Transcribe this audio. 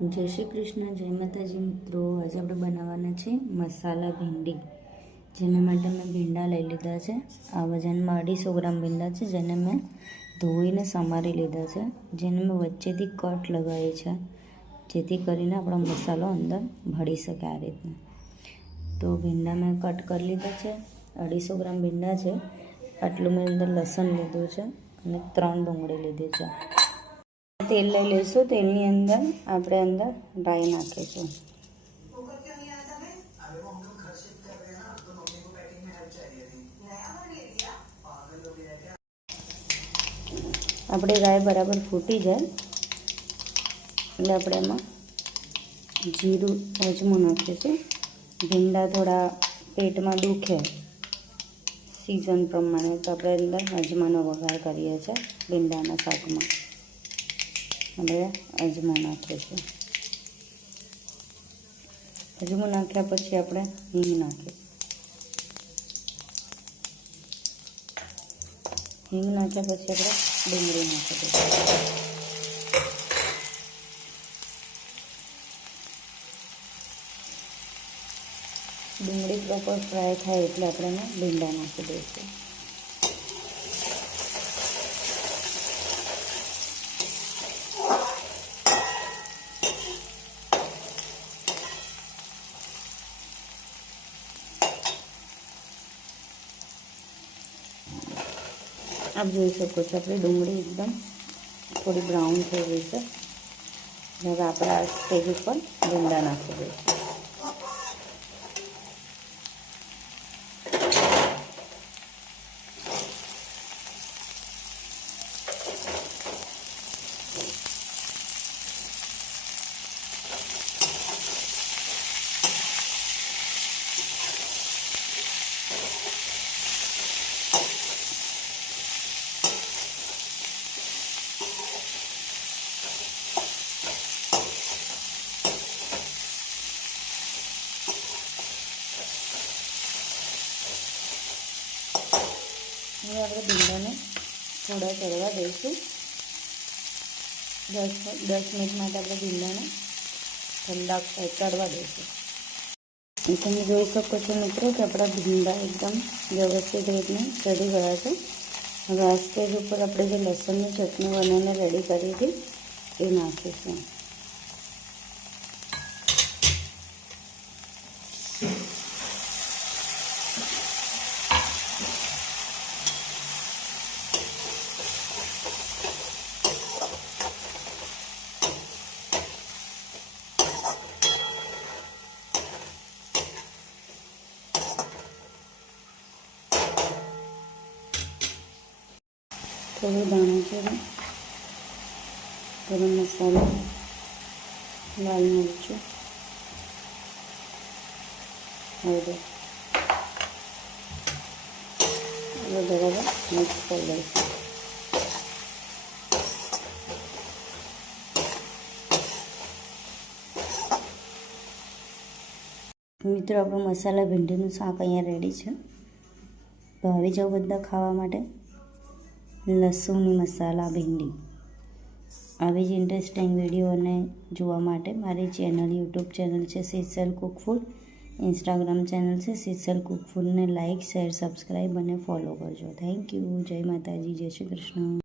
જય શ્રી કૃષ્ણ, જય માતાજી મિત્રો। આજે આપણે બનાવવાના છે મસાલા ભીંડી। જેના માટે મેં ભીંડા લઈ લીધા છે। આ વજનમાં 250 ગ્રામ ભીંડા છે, જેને મેં ધોઈને સમારી લીધા છે, જેને મેં વચ્ચેથી કટ લગાવી છે, જેથી કરીને આપણો મસાલો અંદર ભળી શકે આ રીતના। તો ભીંડા મેં કટ કરી લીધા છે। 250 ગ્રામ ભીંડા છે। આટલું મેં અંદર લસણ લીધું છે અને 3 ડુંગળી લીધી છે। તેલ લઈ લઈશું। તેલની અંદર આપણે રાઈ નાખીશું। આપણી રાઈ બરાબર ફૂટી જાય એટલે આપણે એમાં જીરું અજમો નાખીશું। ભીંડા થોડા પેટમાં દુખે સિઝન પ્રમાણે તો આપણે અંદર અજમાનો વઘાર કરીએ છીએ। ભીંડાના શાકમાં આપણે અજમો નાખીશું। અજમો નાખ્યા પછી આપણે હિંગ નાખીશું। હિંગ નાખ્યા પછી આપણે ડુંગળી નાખી દઈશું। ડુંગળી પ્રોપર ફ્રાય થાય એટલે આપણે એમાં ભીંડા નાખી દઈશું। आप જોઈ શકો છો આપણી ડુંગળી એકદમ થોડી બ્રાઉન થઈ ગઈ છે। હવે આપણે આ સ્ટેજ ઉપર ભીંડા નાખી દઈશું। હવે આપણે ભીંડાને થોડા ચડવા દઈશું। 10 મિનિટ માટે આપણે ભીંડાને ઠંડા ચડવા દઈશું। તમે જોઈ શકો છો મિત્રો કે આપણા ભીંડા એકદમ વ્યવસ્થિત રીતને ચડી ગયા છે। હવે આ સ્ટેજ ઉપર આપણે જે લસણની ચટણી બનાવીને રેડી કરી હતી એ નાખીશું। થોડું દાણા જીરું, ગરમ મસાલો, લાલ મરચું, હળદર બરાબર મિક્સ કરી લઈશું। મિત્રો આપણું મસાલા ભીંડીનું શાક અહીંયા રેડી છે। તો આવી જાઓ બધા ખાવા માટે। લસુની મસાલા ભીંડી। આવી જ ઇન્ટરેસ્ટિંગ વિડીયોને જોવા માટે મારી ચેનલ યુટ્યુબ ચેનલ છે Sheetal Cook Food, Instagram channel છે શીતલ કુક ફૂડને લાઇક, શેર, સબસ્ક્રાઈબ અને ફોલો કરજો। Thank you. જય માતાજી, જય શ્રી કૃષ્ણ।